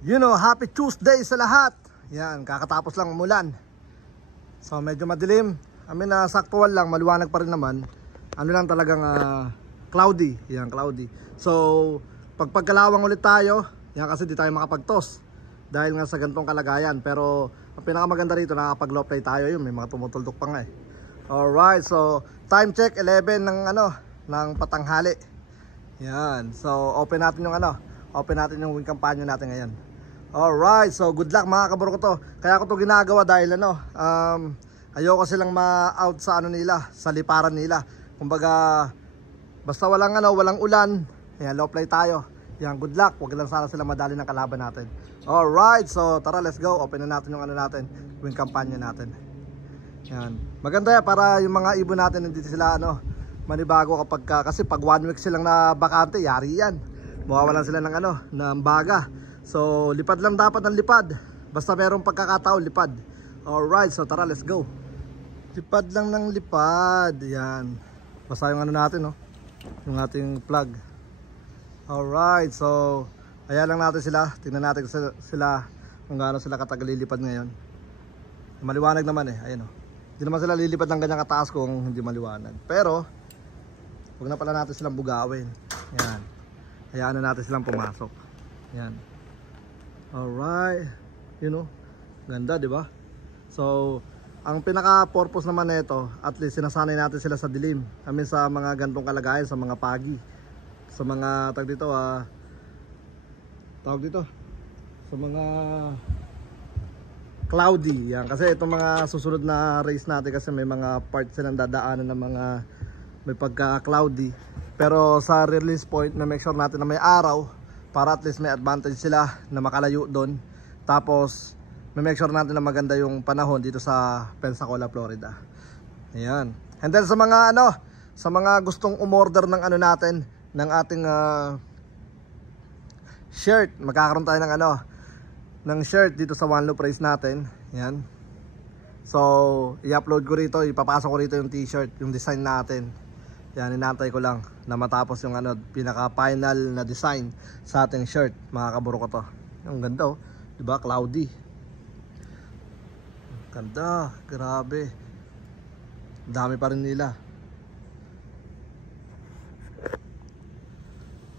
Happy Tuesday sa lahat. Yan, kakatapos lang umulan. So medyo madilim. Saktuan lang, maliwanag pa rin naman. Ano lang talagang cloudy. Yan, cloudy. So pagkalawang ulit tayo. Yan, kasi di tayo makapag-toss dahil nga sa gantong kalagayan. Pero ang pinakamaganda rito, nakakapag-low play tayo. Yun, may mga tumutuldok pa nga eh. Alright, so time check 11 ng patanghali. Yan, so open natin yung win kampanya natin ngayon. Alright, so good luck mga kaburo ko to. Kaya ko to ginagawa dahil ayoko silang ma-out sa nila, sa liparan nila. Kumbaga basta walang ulan, yan, low play tayo. Yan, good luck. Huwag lang sana sila madali ng kalaban natin. Alright, so tara, let's go. Open na natin yung win kampanya natin. Yan. Maganda yan para yung mga ibon natin hindi sila manibago kasi pag 1 week silang na bakante, yari yan. Mawawalan sila ng baga. So lipad lang dapat ng lipad. Basta merong pagkakataon, lipad. Alright, so tara, let's go. Lipad lang ng lipad. Yan. Basta yung natin, yung ating plug. Alright, so ayan lang natin sila. Tingnan natin sila kung gaano sila katagal lilipad ngayon. Maliwanag naman ayun Hindi naman sila lilipad ng ganyang kataas kung hindi maliwanag. Pero huwag na pala natin silang bugawin. Yan. Hayaan na natin silang pumasok. Yan. Alright. Ganda, di ba? So ang pinaka-purpose naman nito, at least sinasanay natin sila sa dilim. Sa mga gantong kalagayan, sa mga pagi. Sa mga sa mga cloudy. Yan. Kasi itong mga susunod na race natin, kasi may mga parts silang dadaanan ng mga may pagka-cloudy. Pero sa release point, na make sure natin na may araw para at least may advantage sila na makalayo doon. Tapos may make sure natin na maganda yung panahon dito sa Pensacola, Florida. Ayan. And then sa mga gustong umorder ng natin, ng ating shirt, magkakaroon tayo ng shirt dito sa One Loop Race natin. Yan. So i-upload ko rito, ipapasok ko rito yung t-shirt, yung design natin. Yan, inantay ko lang na matapos yung pinaka final na design sa ating shirt, mga kaburo ko to. Ang ganda diba, cloudy. Ganda, grabe. Dami pa rin nila.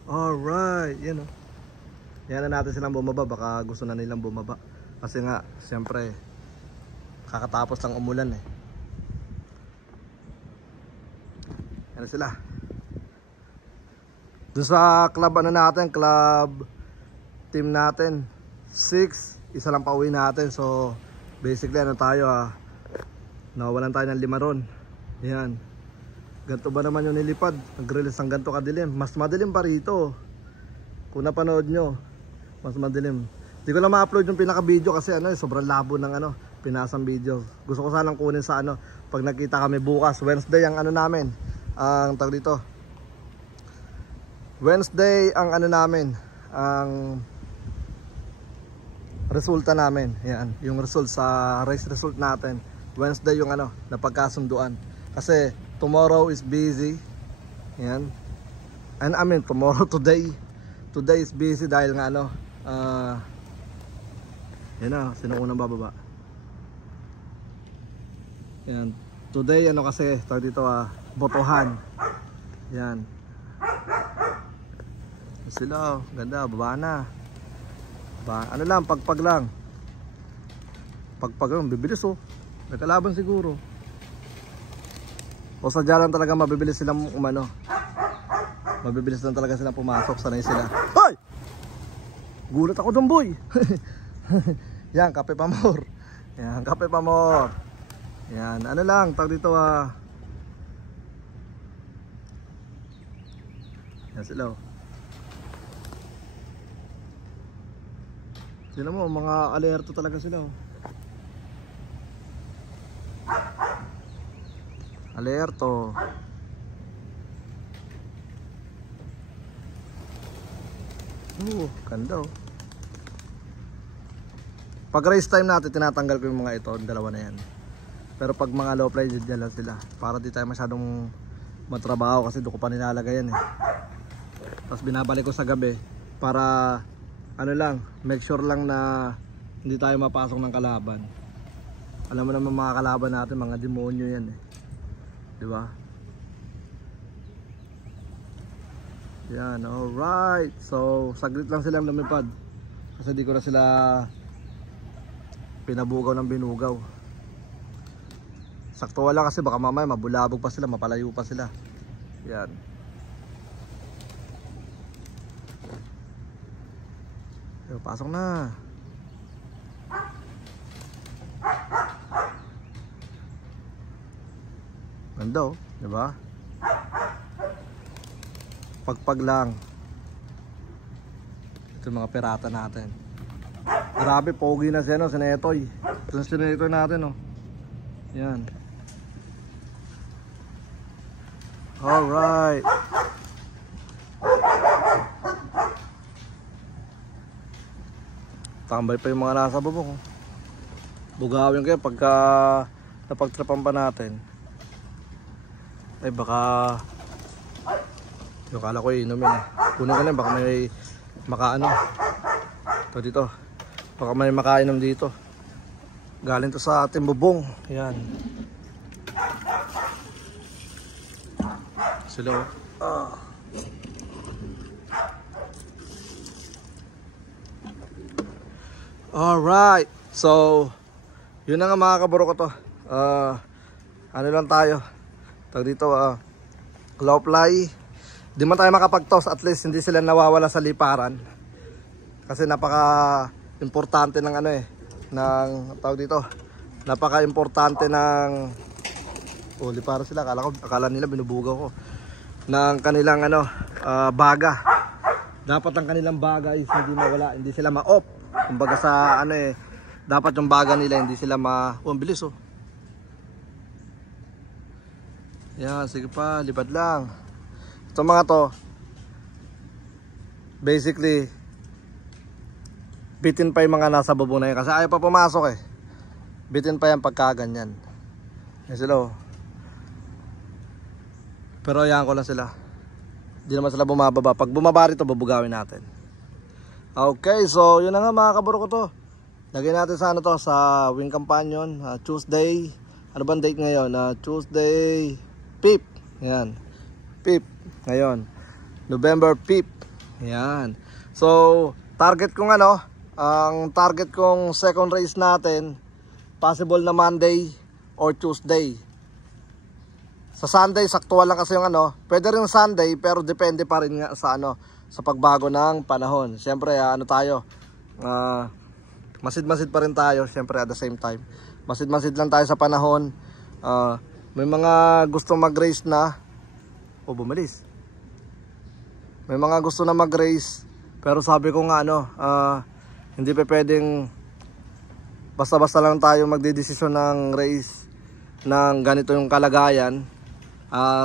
Alright, yan Yan na natin silang bumaba, baka gusto na nilang bumaba. Kasi nga, siyempre kakatapos lang umulan Yan sila. Dun sa club natin, club team natin 6, isa lang pauwi natin. So basically tayo nawawalan tayo ng 5 ron. Yan. Ganto ba naman yung nilipad? Nag-release ng ganto kadilim. Mas madilim pa rito. Kung napanood nyo, mas madilim. Hindi ko lang ma-upload yung pinaka-video kasi sobrang labo ng pinasang video. Gusto ko sanang kunin sa pag nakita kami bukas, Wednesday ang namin. Ang tawag dito, Wednesday ang namin, ang resulta namin. Yan, yung result sa race result natin. Wednesday yung napagkasunduan. Kasi tomorrow is busy. Yan. And today is busy dahil nga yan sino unang bababa. Yan. Today kasi tawag dito botohan. Yan. Sila, ganda, baba na. Pagpag lang. Pagpag lang, bibilis Nagkalaban siguro. O sadya lang talaga mabibilis silang mabibilis lang talaga silang pumasok. Sanay sila. Hoy! Gulat ako dun, boy. Yan, kape pa more. Yan, kape pa more. Yan, tawag dito yan sila Sila mo, mga alerto talaga sila Alerto. Ganda Pag race time natin, tinatanggal ko yung mga ito, dalawa na yan. Pero pag mga low play, dyan lang sila. Para di tayo masyadong matrabaho kasi doon ko pa nilalagay yan Tapos binabalik ko sa gabi para ano lang, make sure lang na hindi tayo mapasok ng kalaban. Alam mo naman mga kalaban natin, mga demonyo yan eh. Di ba? Yan, alright. So, saglit lang silang lumipad. Kasi di ko na sila pinabugaw ng binugaw. Sakto wala kasi baka mamaya mabulabog pa sila, mapalayo pa sila. Yan. So, pasok na. Ganda oh, di ba? Pagpag lang. Ito yung mga pirata natin. Grabe, pogi na siya, no? Sinetoy. Ito yung sinetoy natin, oh. Yan. Alright. Tambay pa yung mga nasa bubong, oh. Bugawin kayo pagka napagtrapan pa natin. Ay baka yung kala ko inumin eh. Kunin ko na baka may makaano. Ito dito. Baka may makainom dito. Galing to sa ating bubong. Yan. Sila. Alright. So, yun na nga mga kaburo ko to. Ano lang tayo. Tag dito, low fly. Di man tayo makapagtos, at least hindi sila nawawala sa liparan. Kasi napaka importante ng ano eh, ng tawag dito. Napaka importante ng liparan sila. Akala nila binubugaw ko. Ng kanilang ano, baga. Dapat ang kanilang baga is hindi mawala, hindi sila ma-off. Kumbaga sa ano eh, dapat yung baga nila hindi sila ang bilis oh. Yan, sige pa, lipad lang. Ito mga to, basically, bitin pa yung mga nasa bubong na yun. Kasi ayaw pa pumasok eh. Bitin pa yan pagka ganyan. Yan sila oh. Pero yan ko lang sila. Hindi naman sila bumababa. Pag bumaba rito, babugawin natin. Okay, so yun na nga mga kaburo ko to. Lagyan natin sa ano to, sa Wing Companion, Tuesday. Ano bang date ngayon? Tuesday 5th. Yan. 5th. Ngayon. November 5th. Yan. So, target kong ano, ang target kong second race natin, possible na Monday or Tuesday. Sa Sunday, saktuhan lang kasi yung ano, pwede rin Sunday, pero depende pa rin nga sa ano, sa pagbago ng panahon. Siyempre, ano tayo, masid-masid pa rin tayo, siyempre at the same time. Masid-masid lang tayo sa panahon. May mga gusto mag-race na, bumalis. May mga gusto na mag-race, pero sabi ko nga ano, hindi pa pwedeng basta-basta lang tayo magdedesisyon ng race ng ganito yung kalagayan.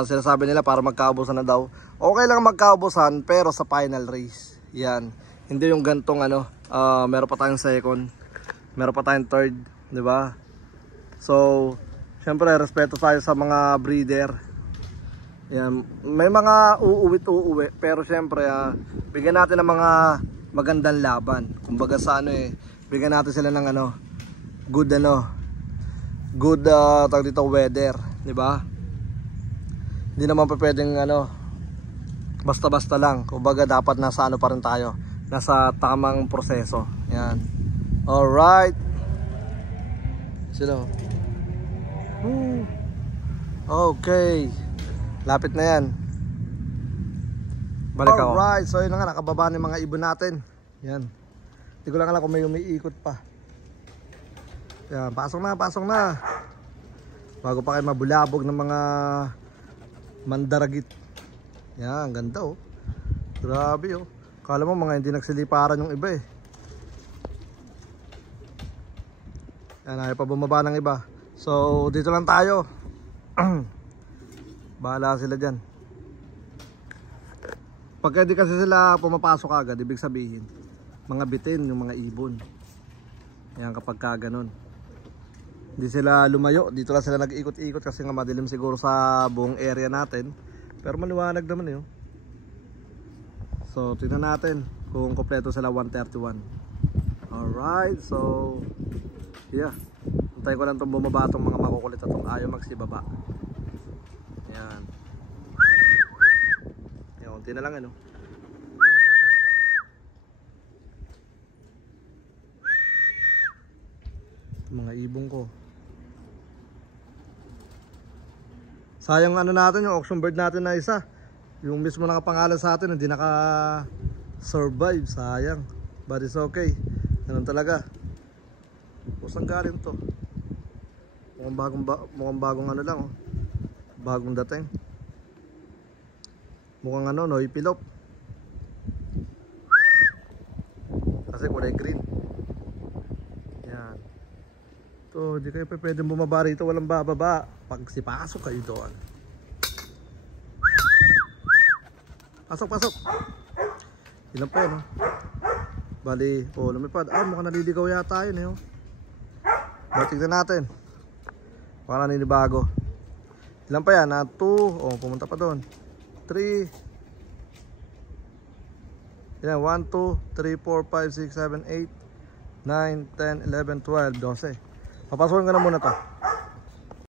Sinasabi nila para magkaubusan na daw. Okay lang magkaubusan pero sa final race. Yan. Hindi yung gantong ano, meron pa tayong second, meron pa tayong third, 'di ba? So, syempre respeto tayo sa mga breeder. Yan, may mga uuwi pero syempre bigyan natin ng mga magandang laban. Kumbaga sa ano eh, bigyan natin sila ng ano, good tawag dito weather, 'di ba? Hindi naman pa pwedeng ano, basta-basta lang. Kumbaga dapat nasa ano pa rin tayo, nasa tamang proseso. Yan. Alright. Sila. Okay. Lapit na yan. Balik ako. Alright. So yun na nga, nakababa ng mga ibon natin. Yan. Hindi ko lang alam kung may umiikot pa. Yan. Pasok na. Bago pa kayo mabulabog ng mga mandaragit. Yan. Ganda oh. Grabe oh. Kala mo mga hindi nagsiliparan yung iba eh. Yan. Ayaw pa bumaba ng iba. So dito lang tayo. Bahala sila dyan. Pagka di kasi sila pumapasok agad, ibig sabihin mga bitin yung mga ibon. Yan kapag kaganon. Hindi sila lumayo, dito lang sila nag-ikot-ikot kasi nga madilim siguro sa buong area natin. Pero maliwanag naman yun. So tingnan natin. kung kompleto sila 131. Alright, so yeah, antay ko lang itong bumaba itong mga makukulit at itong ayaw magsibaba. Yan. Yan, unti na lang ano. Mga ibong ko. Sayang ano natin yung auction bird natin na isa. Yung mismo nakapangalan sa atin hindi naka survive, sayang. But it's okay. Ganun talaga. Kusang galing to. Mukhang bagong ano lang oh. Bagong dating. Mukhang ano, no, ipilop. Kasi kulay green. Yan. To, di kayo pwedeng bumaba rito, walang bababa. Pag sipasok kayo doon. Pasok, pasok. Ilan pa yun, oh. Bali, oh, lumipad. Ah, mukhang naliligaw yata yun, eh, oh. Tignan natin. Mukhang naninibago. Ilan pa yan? 2, oh, pumunta pa doon. 3. Yan, 1, 2, 3, 4, 5, 6, 7, 8, 9, 10, 11, 12, 12. Papasokin ko na muna to.